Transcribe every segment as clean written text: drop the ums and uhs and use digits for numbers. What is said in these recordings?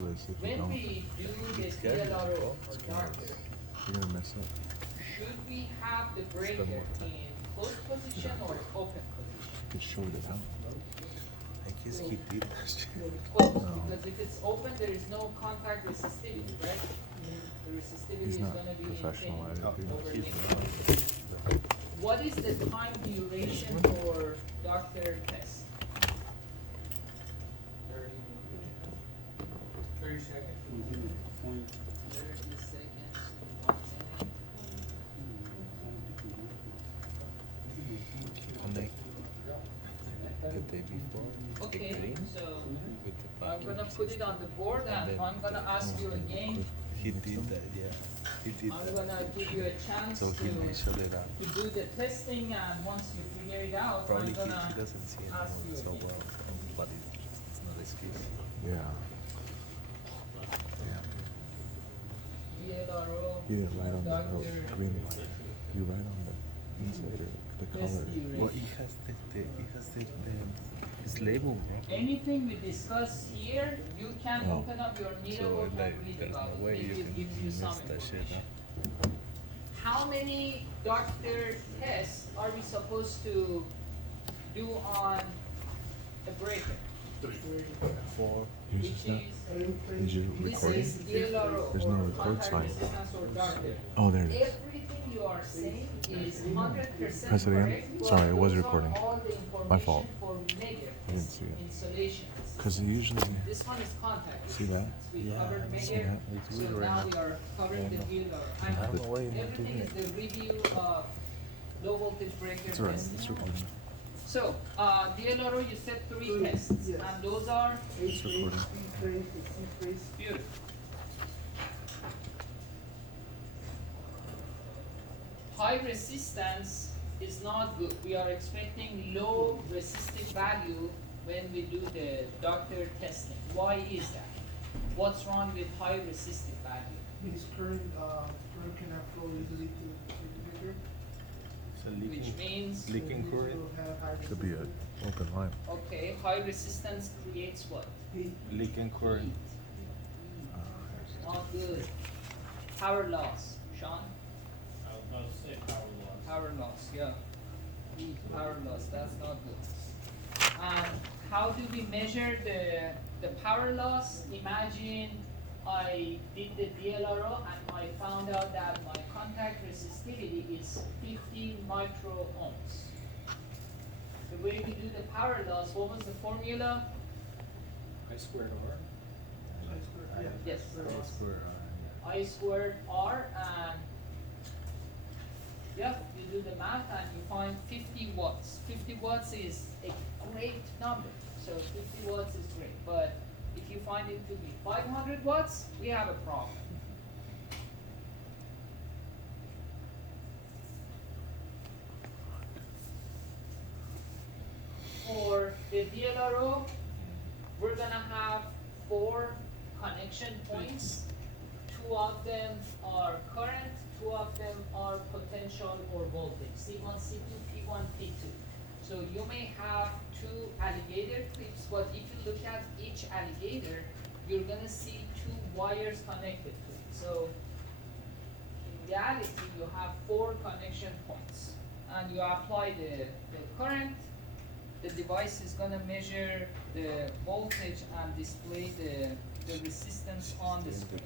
When we do the DLRO or darker, You're gonna mess up. should we have the breaker in closed position or open position? You could short it out. I guess he did that shit. Closed, because if it's open, there is no contact resistivity, right? The resistivity He's is not gonna be professional in at it. over He's negative. What is the time duration for doctor test? 30 seconds. 30 seconds to 1 minute. And they, the day before, Okay, so with the I'm gonna put it on the board and I'm gonna ask you again. he did that, yeah. He did I'm that. gonna give you a chance So he may to shut it out. do the testing, and once you figure it out, Probably I'm gonna he doesn't see ask you it so again. well, but it's not excuse. Yeah. DLRO, You didn't write on the Doctor. green light. You write on the inside the test color. Well, duration. he has his label, bro. Anything we discuss here, you can Oh. open up your needle So book like, and read there's about no it. way Maybe you it can gives you miss some that shit, information. huh? How many doctor tests are we supposed to do on a breaker? 4. Yours Which is not. is, Is your this recording? is DLRO There's no or record contact sign. resistance or darker. Oh, there it is. Everything you are saying is 100% Press it again? correct, but Sorry, it was those are recording. all the My fault. information for negative I didn't see it. insulations. Because usually. This one is contact See that? resistance. We Yeah, covered I see Meyer, that. It's so weird right now now. we are covering the DLRO. I don't know why you're not Everything doing is it. the review of low voltage breaker It's alright. testing. It's recording. So, DLRO, you said three tests, Yes. and those are It's recording. beautiful. High resistance is not good. We are expecting low resistive value when we do the doctor testing. Why is that? What's wrong with high resistive value? His current cannot flow easily to the breaker. It's a Which leaking, means, leaking So current. will have high Could be an open line. okay, high resistance creates what? heat. Leaking current. Not good. Power loss, Sean? I was about to say power loss. Power loss, yeah. Power loss, that's not good. And how do we measure the power loss? Imagine I did the DLRO and I found out that my contact resistivity is 50 micro ohms. The way we do the power loss, what was the formula? I squared R. Yeah. Yes. Square, I squared R, and yeah, you do the math and you find 50 watts. 50 watts is a great number. So 50 watts is great. But if you find it to be 500 watts, we have a problem. For the DLRO, we're gonna have 4 connection points. 2 of them are current, 2 of them are potential or voltage, C1, C2, P1, P2. So you may have 2 alligator clips, but if you look at each alligator, you're gonna see 2 wires connected to it. So in reality, you have 4 connection points, and you apply the current. The device is gonna measure the voltage and display the resistance on the screen.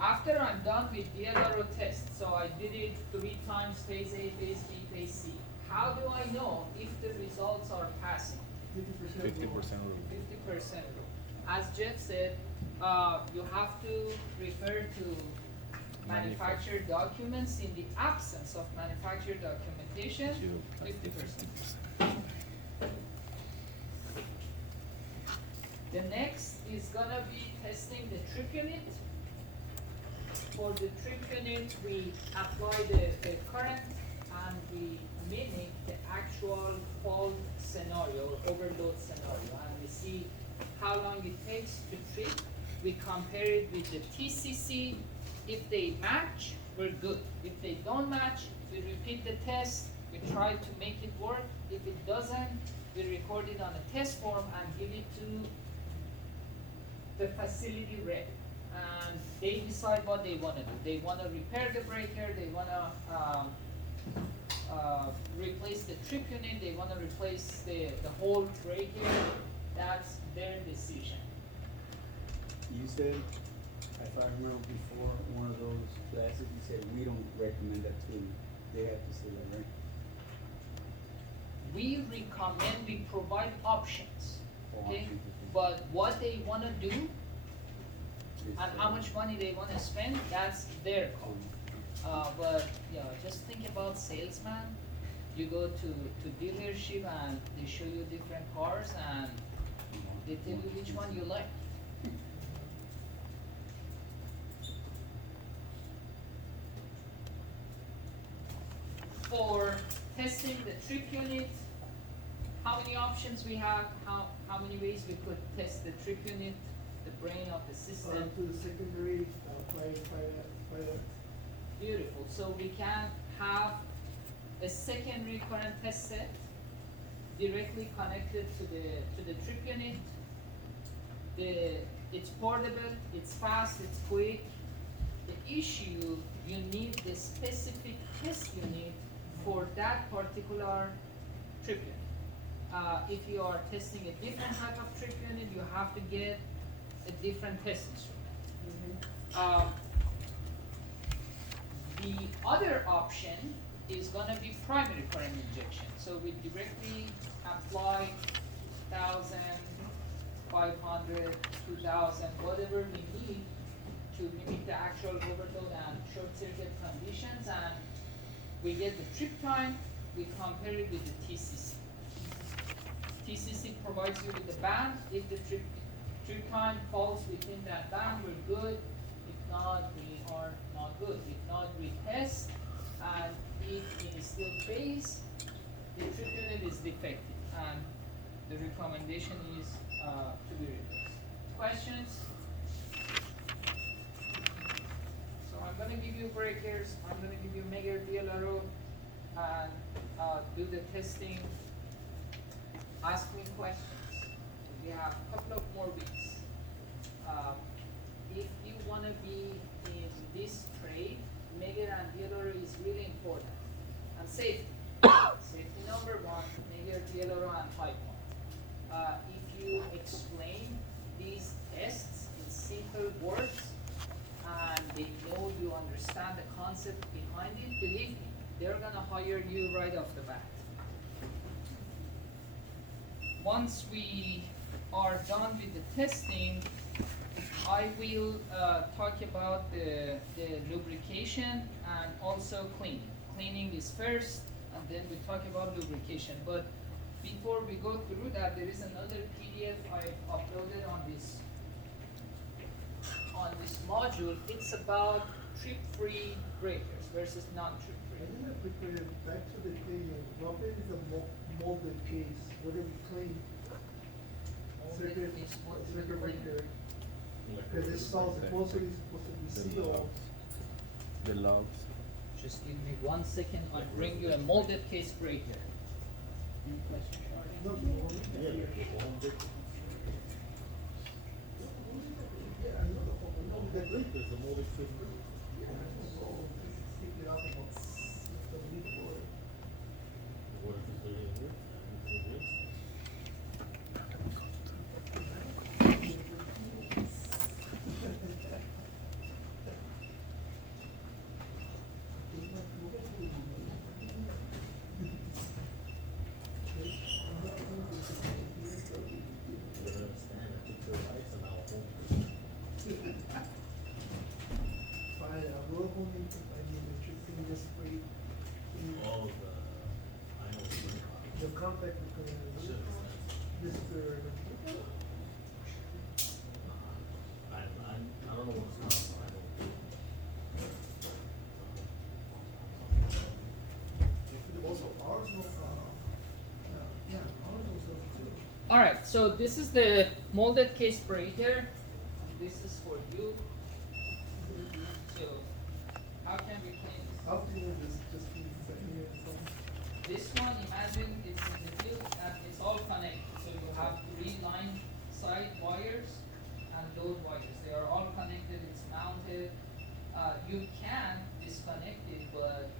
After I'm done with DLRO test, so I did it 3 times, phase A, phase B, phase C. How do I know if the results are passing? 50% rule. 50% rule. As Jeff said, you have to refer to manufacturer documents. In the absence of manufacturer documentation, 50%. The next is gonna be testing the trip unit. For the trip unit, we apply the current and we mimic the actual fault scenario or overload scenario, and we see how long it takes to trip. We compare it with the TCC. If they match, we're good. If they don't match, we repeat the test. We try to make it work. If it doesn't, we record it on a test form and give it to the facility rep. And they decide what they wanna do. They wanna repair the breaker, they wanna, replace the trip unit, they wanna replace the whole breaker. That's their decision. You said, if I remember before, one of those classes, you said we don't recommend that to them. They have to say that, right? We recommend, we provide options, For okay? options. But what they wanna do It's, and how much money they wanna spend, that's their call. But, yeah, just think about salesman. You go to dealership and they show you different cars and they tell you which one you like. For testing the trip unit, how many options we have, how many ways we could test the trip unit, the brain of the system. To the secondary, fire. Beautiful, so we can have a secondary current test set directly connected to the trip unit. It's portable, it's fast, it's quick. The issue, you need the specific test unit for that particular trip unit. If you are testing a different type of trip unit, you have to get a different test instrument. The other option is gonna be primary current injection. So we directly apply 1,000, 500, 2,000, whatever we need to mimic the actual overload and short circuit conditions, and we get the trip time, we compare it with the TCC. TCC provides you with the band. If the trip time falls within that band, we're good. If not, we are not good. If not, we test, and if it is still phase, the trip unit is defective, and the recommendation is to be replaced. Questions? So I'm gonna give you breakers, I'm gonna give you Megger DLRO, and do the testing. Ask me questions. We have a couple of more weeks. If you wanna be in this trade, Megger and DLRO is really important. And safety. Safety number one, Megger, DLRO, and type 1. If you explain these tests in simple words and they know you understand the concept behind it, believe me, they're gonna hire you right off the bat. Once we are done with the testing, I will talk about the lubrication and also cleaning. Cleaning is first, and then we talk about lubrication. But before we go through that, there is another PDF I uploaded on this module. It's about trip-free breakers versus I non-trip-free. think that we put back to the thing, Robin is a molded case, what do we clean? Circuit breaker, because this stall supposedly supposed to be sealed. The logs. Just give me 1 second, I'll bring you a molded case breaker. Any question, Charlie? No, the molded. Yeah, I know the molded breaker. There's a molded system. Stick it out about the leaf board. What if it's really wood? It's wood. You don't understand. I took your advice and I'll hold it. Fine, I'll go home and I need to treat this spray. All the, I know it's really hard. The contact between Sure. this is the. I don't know what's going on. I don't. Also, ours was, yeah, ours was too. Alright, so this is the molded case breaker. This is for you. So, how can we clean this? How do you just keep it here? This one, imagine it's in the field and it's all 3 line side wires and load wires. They are all connected, it's mounted. You can disconnect it, but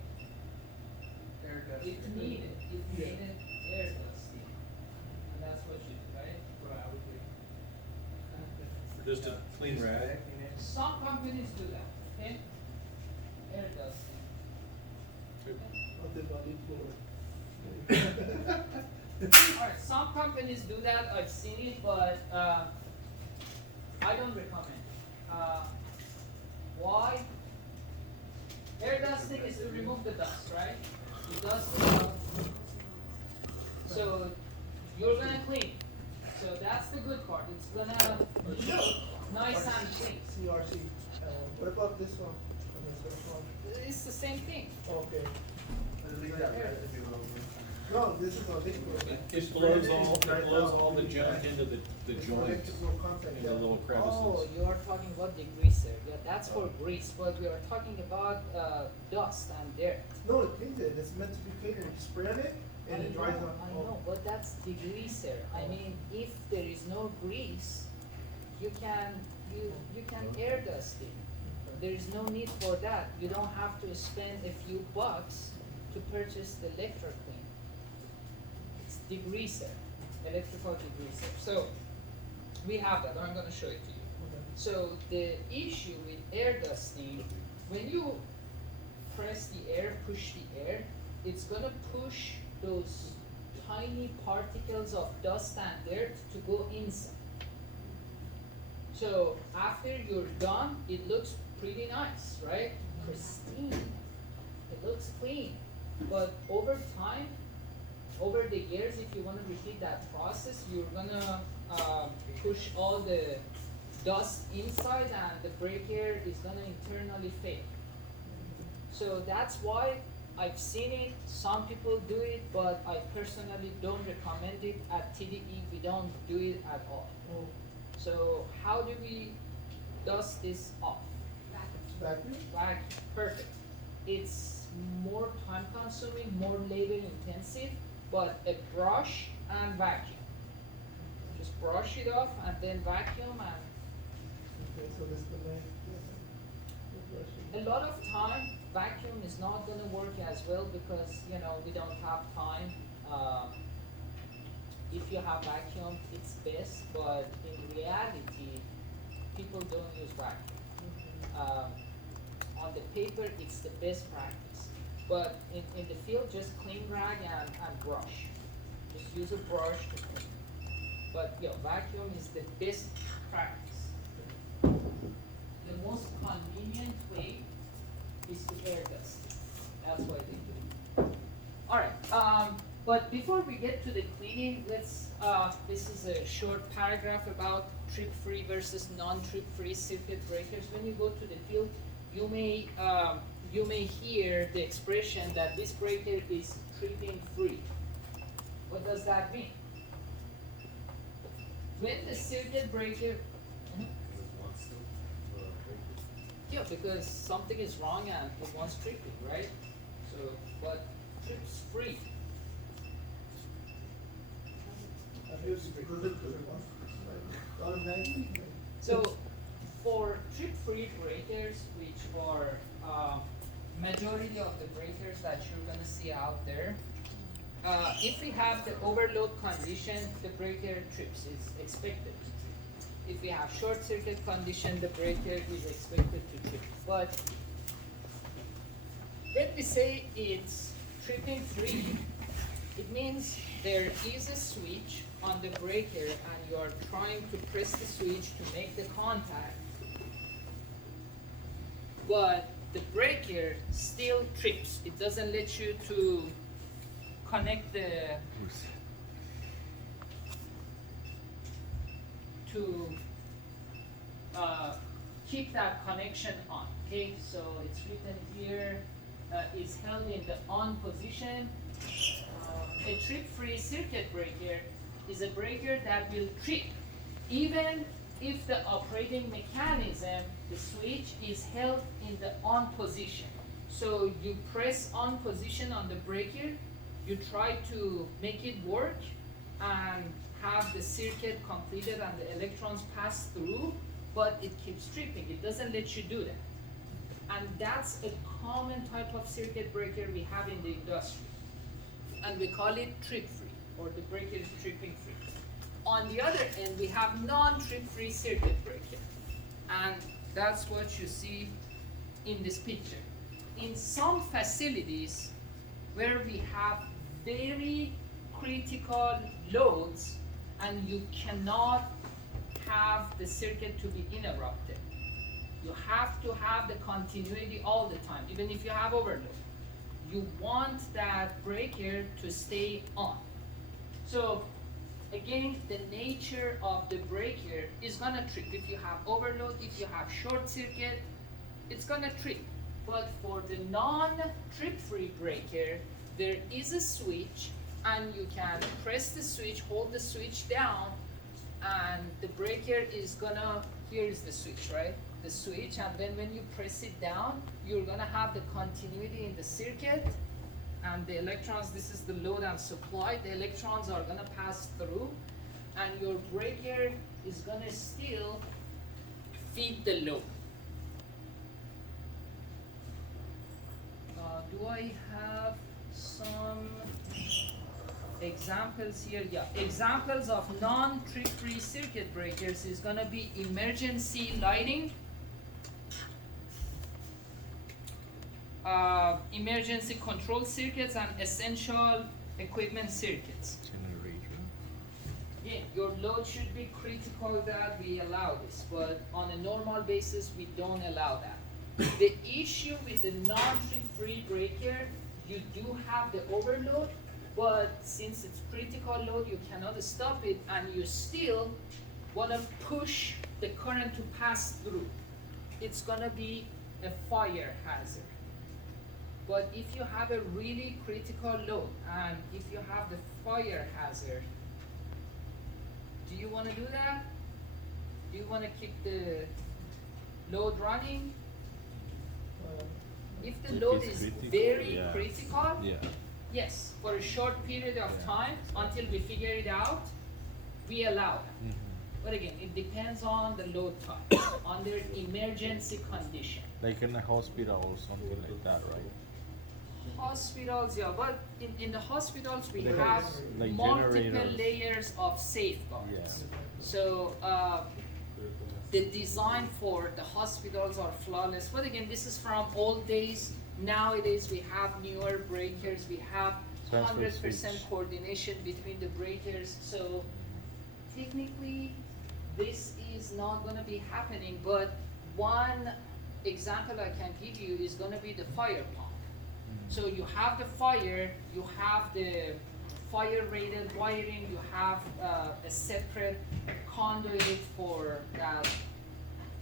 if needed, air dusting. And that's what you do, right? Just a clean rag. Some companies do that, okay? Air dusting. Of the body floor. Alright, some companies do that, I've seen it, but I don't recommend it. Why? Air dusting is to remove the dust, right? You dust it out. So you're gonna clean. So that's the good part. It's gonna look nice and clean. CRC. What about this one? This one? It's the same thing. Okay. No, this is not liquid. It blows all the junk into the joint, Electrical contact. into the little Oh, crevices. you are talking about the greaser. Yeah, that's for grease, but we are talking about dust and dirt. No, it cleans it. It's meant to be clean. You spray on it and it dries on. I know, but that's degreaser. I mean, if there is no grease, you can air dust it. There is no need for that. You don't have to spend a few bucks to purchase the electroclean. It's degreaser, electrical degreaser. So we have that. I'm going to show it to you. Okay. So the issue with air dusting, when you press the air, push the air, it's gonna push those tiny particles of dust and dirt to go inside. So after you're done, it looks pretty nice, right? Pristine. It looks clean. But over time, over the years, if you want to repeat that process, you're gonna push all the dust inside and the breaker is gonna internally fail. So that's why I've seen it, some people do it, but I personally don't recommend it. At TDE, we don't do it at all. Oh, So how do we dust this off? vacuum? Vacuum, perfect. It's more time consuming, more labor intensive, but a brush and vacuum. Just brush it off and then vacuum, and Okay, so this is the main. a lot of time vacuum is not gonna work as well because, you know, we don't have time. If you have vacuum, it's best, but in reality, people don't use vacuum. On the paper, it's the best practice. But in the field, just clean rag and brush. Just use a brush to clean. But vacuum is the best practice. The most convenient way is to air dust. That's why they do it. Alright, but before we get to the cleaning, this is a short paragraph about trip-free versus non-trip-free circuit breakers. When you go to the field, you may hear the expression that this breaker is tripping free. What does that mean? When the circuit breaker, yeah, because something is wrong and it wants tripping, right? So, but trips free. So, for trip-free breakers, which are majority of the breakers that you're gonna see out there, if we have the overload condition, the breaker trips, is expected to trip. If we have short circuit condition, the breaker is expected to trip. But when we say it's tripping free, it means there is a switch on the breaker and you are trying to press the switch to make the contact, but the breaker still trips. It doesn't let you to connect keep that connection on. Okay, so it's written here, is held in the on position. A trip-free circuit breaker is a breaker that will trip even if the operating mechanism, the switch, is held in the on position. So you press on position on the breaker, you try to make it work and have the circuit completed and the electrons pass through, but it keeps tripping. It doesn't let you do that. And that's a common type of circuit breaker we have in the industry. And we call it trip-free, or the breaker is tripping free. On the other end, we have non-trip-free circuit breaker. And that's what you see in this picture. In some facilities where we have very critical loads and you cannot have the circuit to be interrupted. You have to have the continuity all the time, even if you have overload. You want that breaker to stay on. So again, the nature of the breaker is gonna trip. If you have overload, if you have short circuit, it's gonna trip. But for the non-trip-free breaker, there is a switch, and you can press the switch, hold the switch down, and the breaker is gonna, here is the switch, right? The switch, and then when you press it down, you're gonna have the continuity in the circuit, and the electrons, this is the load and supply, the electrons are gonna pass through, and your breaker is gonna still feed the load. Do I have some examples here? Yeah, examples of non-trip-free circuit breakers is gonna be emergency lighting, emergency control circuits, and essential equipment circuits. Generator. Yeah, your load should be critical that we allow this, but on a normal basis, we don't allow that. The issue with the non-trip-free breaker, you do have the overload, but since it's critical load, you cannot stop it, and you still wanna push the current to pass through. It's gonna be a fire hazard. But if you have a really critical load, and if you have the fire hazard, do you wanna do that? Do you wanna keep the load running? If the If load it's is critical, very yeah. critical, Yeah. yes, for a short period of Yeah. time, until we figure it out, we allow that. But again, it depends on the load type, under emergency condition. Like in a hospital or something like that, right? Hospitals, yeah, but in the hospitals, we They have have, like, multiple generators. layers of safeguards. Yeah. So, the design for the hospitals are flawless, but again, this is from old days. Nowadays, we have newer breakers, we have Transfer 100% switch. coordination between the breakers, so technically, this is not gonna be happening, but one example I can give you is gonna be the fire pump. So you have the fire, you have the fire-rated wiring, you have a separate conduit for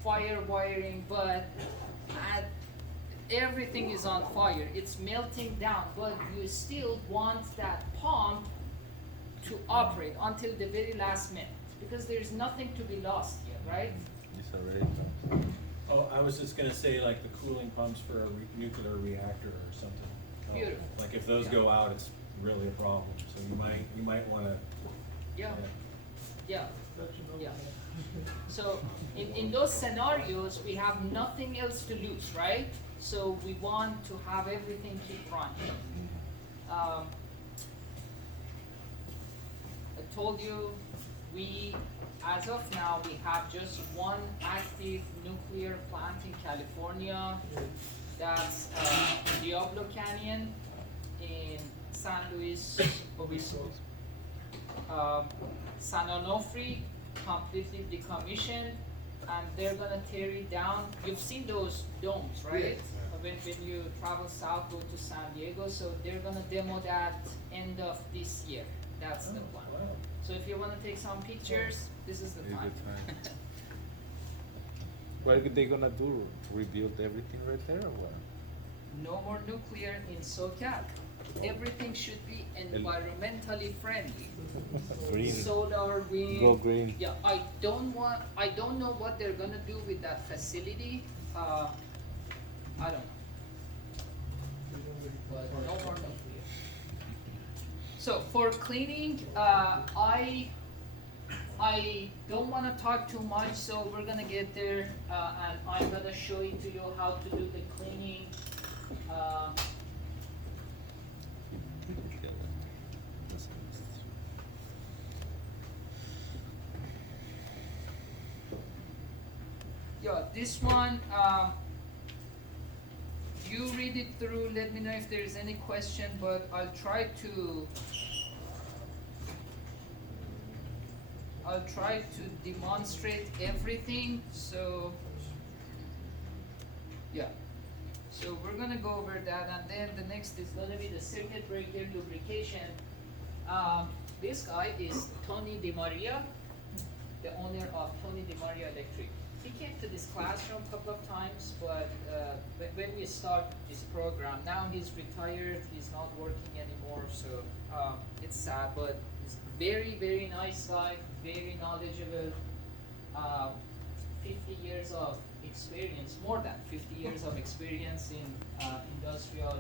fire wiring, but everything is on fire. It's melting down, but you still want that pump to operate until the very last minute, because there's nothing to be lost here, right? It's already done. Oh, I was just gonna say like the cooling pumps for a nuclear reactor or something. Beautiful. Like if those Yeah. go out, it's really a problem, so you might wanna, Yeah, yeah. That you know. Yeah. So in those scenarios, we have nothing else to lose, right? So we want to have everything keep running. I told you, as of now, we have just one active nuclear plant in California. That's Diablo Canyon in San Luis Obispo. San Onofre, completely decommissioned, and they're gonna tear it down. You've seen those domes, right? When you travel south, go to San Diego, so they're gonna demo that end of this year. That's the plan. wow. So if you wanna take some pictures, this is the Very time. good time. What are they gonna do? Rebuild everything right there or what? No more nuclear in SoCal. Everything should be environmentally friendly. Green. Solar, wind. Go green. Yeah, I don't know what they're gonna do with that facility. I don't know. But no more nuclear. So for cleaning, I I don't wanna talk too much, so we're gonna get there, and I'm gonna show it to you how to do the cleaning. Yeah, this one, you read it through, let me know if there's any question, but I'll try to demonstrate everything, so, yeah. So we're gonna go over that, and then the next is gonna be the circuit breaker lubrication. This guy is Tony DiMaria, the owner of Tony DiMaria Electric. He came to this classroom a couple of times, but when we start this program, now he's retired, he's not working anymore, so it's sad, but he's very, very nice guy, very knowledgeable, 50 years of experience, more than 50 years of experience in industrial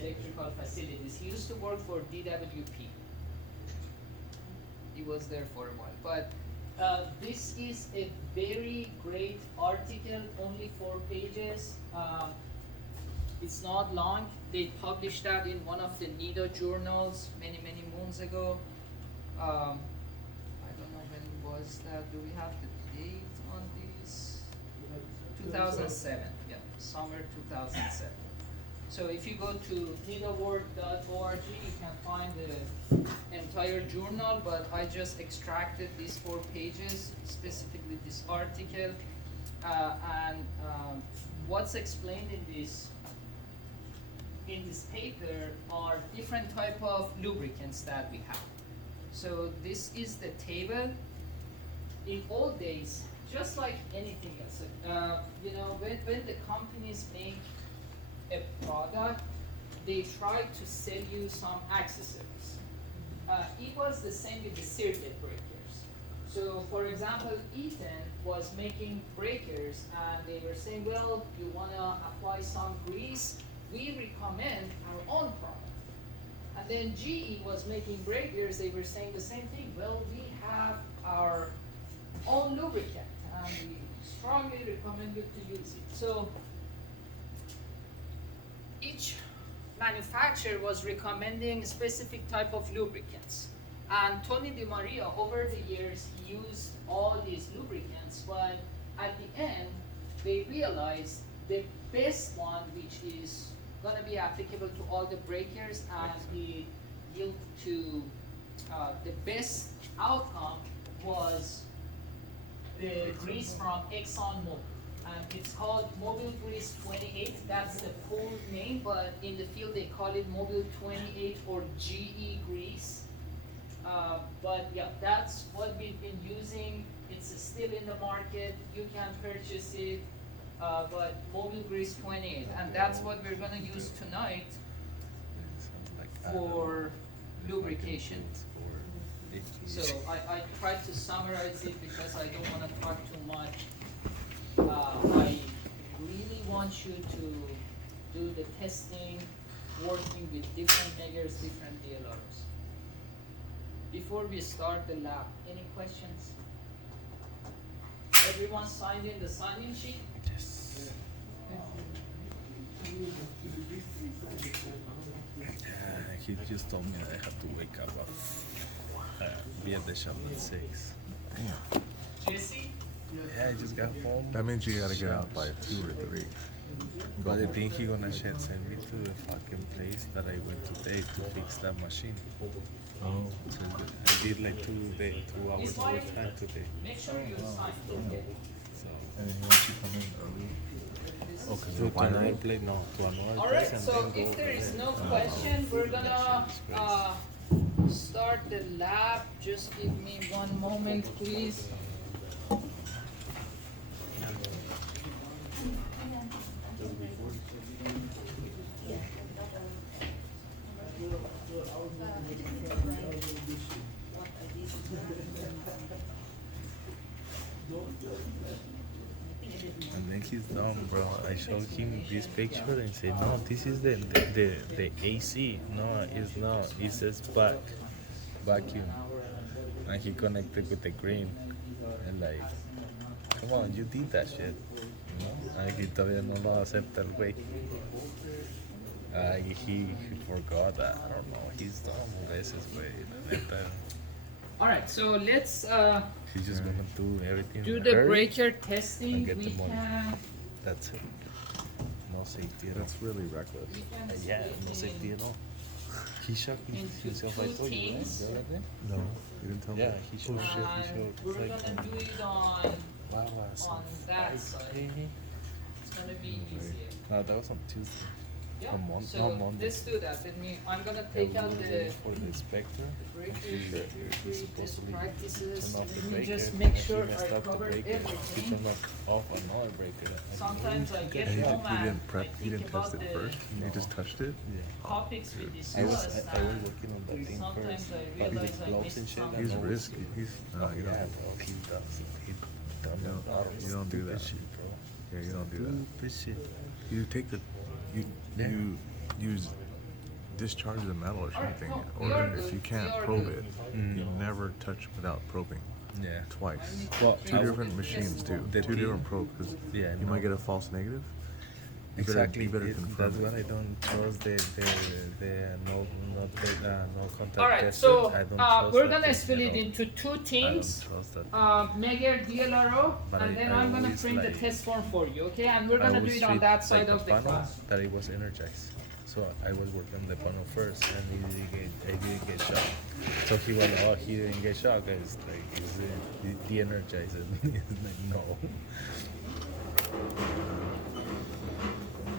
electrical facilities. He used to work for DWP. He was there for a while, but this is a very great article, only 4 pages. It's not long. They published that in one of the NIDA journals many, many moons ago. I don't know when was that. Do we have the date on this? 2007, yeah, summer 2007. So if you go to nidaword.org, you can find the entire journal, but I just extracted these 4 pages, specifically this article, and what's explained in this paper are different type of lubricants that we have. So this is the table. In old days, just like anything else, you know, when the companies make a product, they try to sell you some accessories. It was the same with the circuit breakers. So for example, Eaton was making breakers, and they were saying, well, you wanna apply some grease, we recommend our own product. And then GE was making breakers, they were saying the same thing, well, we have our own lubricant, and we strongly recommend you to use it. So each manufacturer was recommending a specific type of lubricants. And Tony DiMaria, over the years, he used all these lubricants, but at the end, they realized the best one, which is gonna be applicable to all the breakers, and he yield to the best outcome was the grease from ExxonMobil. And it's called Mobil Grease 28. That's the full name, but in the field they call it Mobil 28 or GE Grease. But yeah, that's what we've been using. It's still in the market. You can purchase it, but Mobil Grease 28, and that's what we're gonna use tonight for lubrication. So I tried to summarize it because I don't want to talk too much. I really want you to do the testing, working with different makers, different DLRs. Before we start the lab, any questions? Everyone signed in the sign-in sheet? Yes. He just told me I have to wake up be at the shop at 6. Damn. Jesse? Yeah, I just got home. That means you gotta get out by 2 or 3. But I think he gonna send me to the fucking place that I went today to fix that machine. Oh. So I did like 2 hours overtime today. Make sure you sign. Okay. So And then once you come in early. Okay, to why another not? place, no, to another All place right, and so then go if there over is there. no question, we're gonna start the lab. Just give me one moment, please. And then he's done, bro. I showed him this picture and said, no, this is the AC. No, it's not. It says vacuum. and he connected with the green, and like, come on, you did that shit, you know? Aquí todavía no lo acepta el güey. He forgot that. I don't know. He's done veces, güey. La neta. Alright, so let's He's just gonna do everything. do in a the hurry breaker and testing. get the We money. can That's it. No safety at all. That's really reckless. Yeah, no safety at all. He shot himself. I two told you, right? teams. The other day? No, you didn't tell me. Yeah, he showed shit. He And showed. we're It's like, gonna do it on wow, that side. It's gonna be easier. No, that was on Tuesday. Yeah, On Mon- so on Monday. let's do that. I'm gonna Yeah, take we out were the waiting for the inspector. breakers, He three supposedly test practices. turn off the Let me breaker, just and make he sure messed I up the covered breaker. He everything. turned off another breaker. And Sometimes I get And he home didn't and prep. I He didn't think test about it the first. He just touched it. Yeah. topics we I was discussed. working on that thing Sometimes first. I But realize his I gloves missed and shit. something. I He's know risky. He's no, Oh, you yeah, don't. bro, he does. He done You a lot of you don't do stupid that. shit, bro. Yeah, you don't do that. Stupid shit. You take the, you Yeah. you use discharge the metal or something, no, or we are if good. you can't We are probe good. it, Mm. you never touch without probing Yeah. twice. Well, Two I- different machines too. The Two thing- different probes because Yeah, I you know. might get a false negative. You Exactly. You better It- confirm. that's it. what I don't trust the no contact Alright, tester. so I don't trust we're that gonna thing split at it all. into two I don't teams. trust that. Megar DLRO, But and I- then I I'm gonna always print the like- test form for you, okay? And we're I gonna do always it on treat, that side like, of the panel class. that it was energized. So I was working on the panel first, and I didn't get shocked. So he went, oh, he didn't get shocked. It's like, is it de-energized? And it's like, no.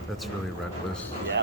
That's really reckless. Yeah.